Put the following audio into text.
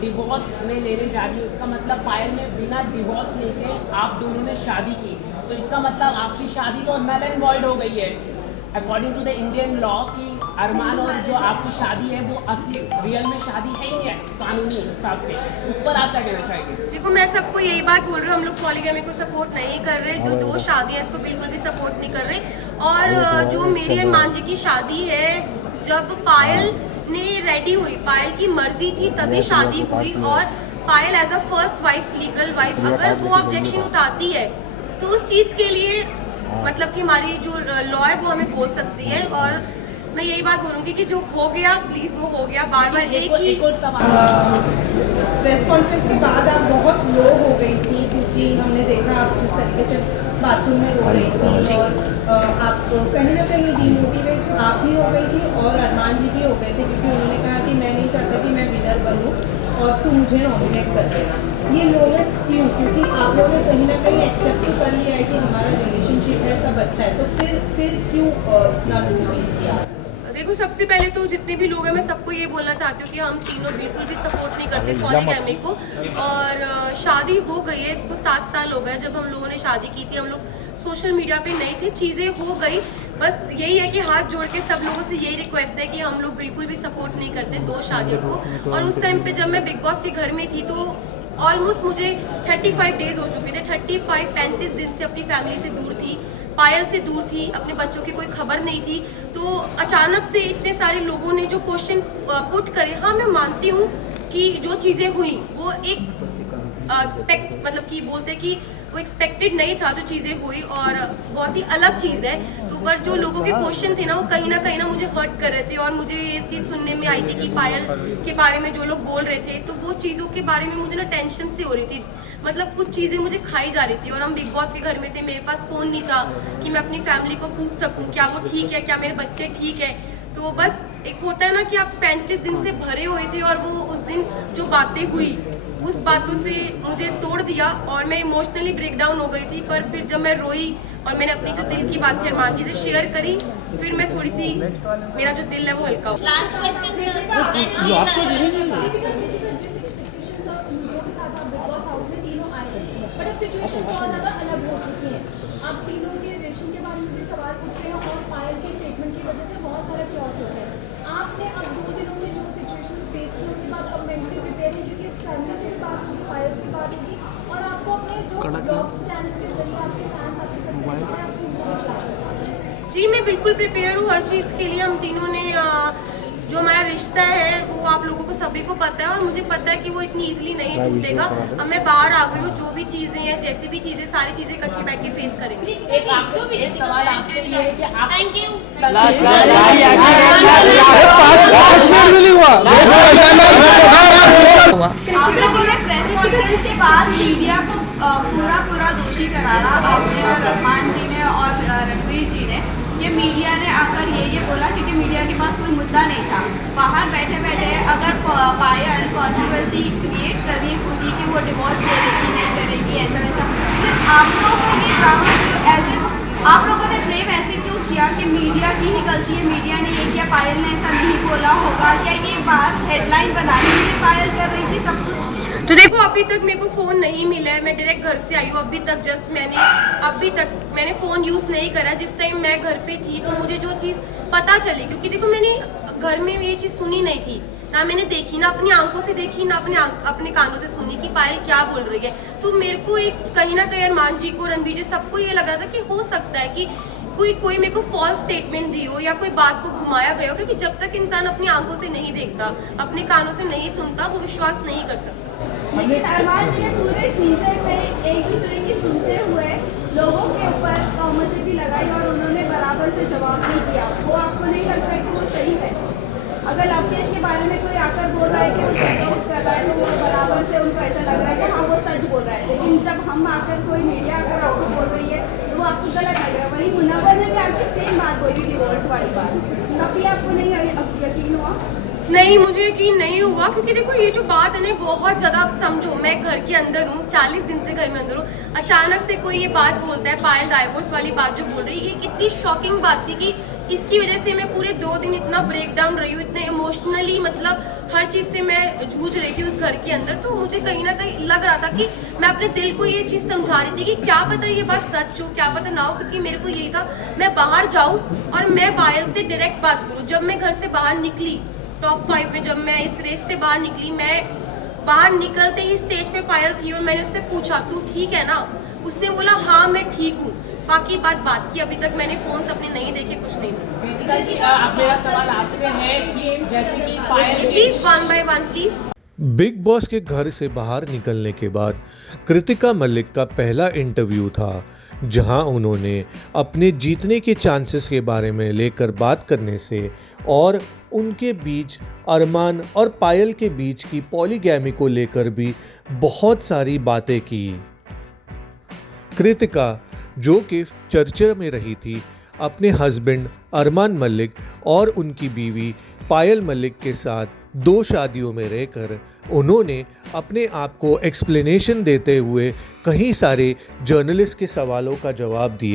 Divorce में लेने जा रही है, उसका मतलब पायल ने बिना डिवोर्स लेके आप दोनों ने शादी की, तो इसका मतलब आपकी शादी तो नल एंड वॉइड हो गई है according to the Indian law की अरमान और जो आपकी शादी है वो असली रियल में शादी है ही नहीं है कानूनी हिसाब से। उस पर आप क्या कहना चाहेंगे? देखो मैं सबको यही बात बोल रही हूँ, हम लोग पॉलीगैमी को सपोर्ट नहीं कर रहे, जो दो शादियाँ इसको बिल्कुल भी सपोर्ट नहीं कर रहे। और जो मेरी अरमान जी की शादी है, जब पायल ने रेडी हुई, पायल की मर्जी थी तभी शादी हुई, और Payal as a first wife, legal wife, अगर वो ऑब्जेक्शन उठाती है तो उस चीज़ के लिए मतलब कि हमारी जो लॉ है वो हमें बोल सकती है। और मैं यही बात बोलूँगी कि जो हो गया प्लीज़ वो हो गया, बार बार एक ही प्रेस कॉन्फ्रेंस के बाद आप बहुत लो हो गई थी, क्योंकि हमने देखा आप जिस तरीके से बाथरूम में रो रही थी और आप कहीं ना कहीं डिमोटिवेट आप ही हो गई थी और अरमान जी भी हो गए थे, क्योंकि उन्होंने कहा कि मैं नहीं चाहता कि मैं विनर बनूं और तू मुझे नॉमिनेट कर देना। ये लोनेस क्यों? क्योंकि आप लोगों ने कहीं ना कहीं एक्सेप्ट कर लिया है कि हमारा रिलेशनशिप है, सब अच्छा है, तो फिर क्यों इतना लो हुई थी? देखो सबसे पहले तो जितने भी लोग हैं मैं सबको ये बोलना चाहती हूँ कि हम तीनों बिल्कुल भी सपोर्ट नहीं करते पॉलीगैमी को। और शादी हो गई है, इसको 7 साल हो गए जब हम लोगों ने शादी की थी, हम लोग सोशल मीडिया पे नहीं थे, चीज़ें हो गई, बस यही है कि हाथ जोड़ के सब लोगों से यही रिक्वेस्ट है कि हम लोग बिल्कुल भी सपोर्ट नहीं करते 2 शादियों को। और उस टाइम पे जब मैं बिग बॉस के घर में थी तो ऑलमोस्ट मुझे 35 डेज हो चुके थे, 35 दिन से अपनी फैमिली से दूर थी, पायल से दूर थी, अपने बच्चों की कोई खबर नहीं थी। तो अचानक से इतने सारे लोगों ने जो क्वेश्चन पुट करे, हाँ मैं मानती हूँ कि जो चीज़ें हुई वो एक मतलब कि बोलते कि वो एक्सपेक्टेड नहीं था जो चीज़ें हुई, और बहुत ही अलग चीज़ है। तो पर जो लोगों के क्वेश्चन थे ना, वो कहीं ना मुझे हर्ट कर रहे थे, और मुझे ये चीज़ सुनने में आई थी कि पायल के बारे में जो लोग बोल रहे थे, तो वो चीज़ों के बारे में मुझे ना टेंशन सी हो रही थी, मतलब कुछ चीज़ें मुझे खाई जा रही थी। और हम बिग बॉस के घर में थे, मेरे पास फ़ोन नहीं था कि मैं अपनी फैमिली को पूछ सकूं क्या वो ठीक है, क्या मेरे बच्चे ठीक है। तो बस एक होता है ना कि आप 35 दिन से भरे हुए थे, और वो उस दिन जो बातें हुई उस बातों से मुझे तोड़ दिया और मैं इमोशनली ब्रेक डाउन हो गई थी। पर फिर जब मैं रोई और मैंने अपनी जो दिल की बात अरमान जी से शेयर करी, फिर मैं थोड़ी सी, मेरा जो दिल है वो हल्का हो। लास्ट क्वेश्चन सिचुएशन बहुत ज़्यादा अलग हो चुकी है। अब तीनों के रिलेशन के बारे में भी सवाल उठते हैं और पायल के स्टेटमेंट की वजह से बहुत सारा क्लॉस होता है। आपने अब 2 दिनों में जो सिचुएशन फेस की, उसके बाद अब मेंटली प्रिपेयर है, क्योंकि फैमिली से भी बात होगी, पायल से भी बात होगी, और आपको अपने जो ब्लॉग्स चैनल के जरिए आपके फैंस आपके सब जी मैं बिल्कुल प्रिपेयर हूँ हर चीज़ के लिए। हम तीनों ने जो हमारा रिश्ता है वो आप लोगों को सभी को पता है, और मुझे पता है कि वो इतनी इजीली नहीं टूटेगा। अब मैं बाहर आ गई हूँ, जो भी चीज़ें हैं, जैसी भी चीज़ें, सारी चीज़ें इकट्ठी बैठ के फेस करेंगे। एक सवाल आपके लिए है कि आप थैंक यू। जिसके बाद मीडिया को पूरा दोषी करारा आपने और अरमान जी ने और रणवीर जी ने, ये मीडिया ने आकर ये बोला, क्योंकि मीडिया के पास कोई मुद्दा नहीं था। बाहर बैठे बैठे अगर पायल कंट्रोवर्सी क्रिएट कर रही है खुद ही कि वो डिवोर्स करेगी नहीं करेगी ऐसा वैसा, फिर आप लोगों ने ड्रामा आप लोगों ने ब्लेम ऐसे क्यों किया कि मीडिया की ही गलती है, मीडिया ने ये किया, पायल ने ऐसा नहीं बोला होगा, या ये बात हेडलाइन बनाने के लिए पायल कर रही थी सब कुछ? तो देखो अभी तक मेरे को फ़ोन नहीं मिला है, मैं डायरेक्ट घर से आई हूँ, अभी तक मैंने फ़ोन यूज़ नहीं करा। जिस टाइम मैं घर पे थी तो मुझे जो चीज़ पता चली, क्योंकि देखो मैंने घर में ये चीज़ सुनी नहीं थी, ना मैंने देखी, ना अपनी आंखों से देखी, ना अपने कानों से सुनी कि पायल क्या बोल रही है। तो मेरे को एक कहीं ना कहीं अरमान जी को, रणवीर जी, सबको ये लग रहा था कि हो सकता है कि कोई मेरे को फॉल्स स्टेटमेंट दी हो या कोई बात को घुमाया गया हो, क्योंकि जब तक इंसान अपनी आंखों से नहीं देखता, अपने कानों से नहीं सुनता, वो विश्वास नहीं कर सकता। लेकिन अरमान जी ने पूरे सीजन में एक दूसरे की सुनते हुए लोगों के ऊपर तहमतें भी लगाई और उन्होंने बराबर से जवाब नहीं दिया। वो आपको नहीं लगता है कि वो सही है? अगर लवकेश के बारे में कोई आकर बोल रहा है कि वो सपोर्ट कर रहा है, तो वो बराबर से उनको ऐसा लग रहा है कि हाँ वो सच बोल रहा है। लेकिन जब हम आकर, कोई मीडिया आकर आपको बोल रही है तो वो आपको गलत लग रहा है। वही मुनव्वर ने भी आपकी सेम बात बोली, डिवोर्स वाली बात, तब भी आपको नहीं यकीन हुआ? नहीं, मुझे यकीन नहीं हुआ, क्योंकि देखो ये जो बात है ना बहुत ज़्यादा, आप समझो मैं घर के अंदर हूँ, 40 दिन से घर में अंदर हूँ, अचानक से कोई ये बात बोलता है, पायल डाइवोर्स वाली बात जो बोल रही है, ये इतनी शॉकिंग बात थी कि इसकी वजह से मैं पूरे 2 दिन इतना ब्रेक डाउन रही हूँ, इतने इमोशनली, मतलब हर चीज़ से मैं जूझ रही थी। उस घर के अंदर, तो मुझे कहीं ना कहीं लग रहा था कि मैं अपने दिल को ये चीज़ समझा रही थी कि क्या पता ये बात सच हो, क्या पता ना हो, क्योंकि मेरे को यही था मैं बाहर जाऊँ और मैं पायल से डायरेक्ट बात करूँ। जब मैं घर से बाहर निकली टॉप 5 में, जब मैं इस रेस से बाहर निकली, मैं बाहर निकलते ही स्टेज पे पायल थी और मैंने उससे पूछा तू ठीक है ना? उसने बोला हाँ मैं ठीक हूँ। बाकी बात की, अभी तक मैंने फोन अपने नहीं देखे, कुछ नहीं। कृतिका जी, अब मेरा सवाल आपसे है कि जैसे कि Payal please 1 by 1 please. Bigg Boss के घर से बाहर निकलने के बाद कृतिका मलिक का पहला इंटरव्यू था, जहां उन्होंने अपने जीतने के चांसेस के बारे में लेकर बात करने से और उनके बीच अरमान और पायल के बीच की पॉलीगैमी को लेकर भी बहुत सारी बातें की। कृतिका, जो कि चर्चा में रही थी, अपने हस्बैंड अरमान मलिक और उनकी बीवी पायल मलिक के साथ 2 शादियों में रहकर उन्होंने अपने आप को एक्सप्लेनेशन देते हुए कई सारे जर्नलिस्ट के सवालों का जवाब दिया।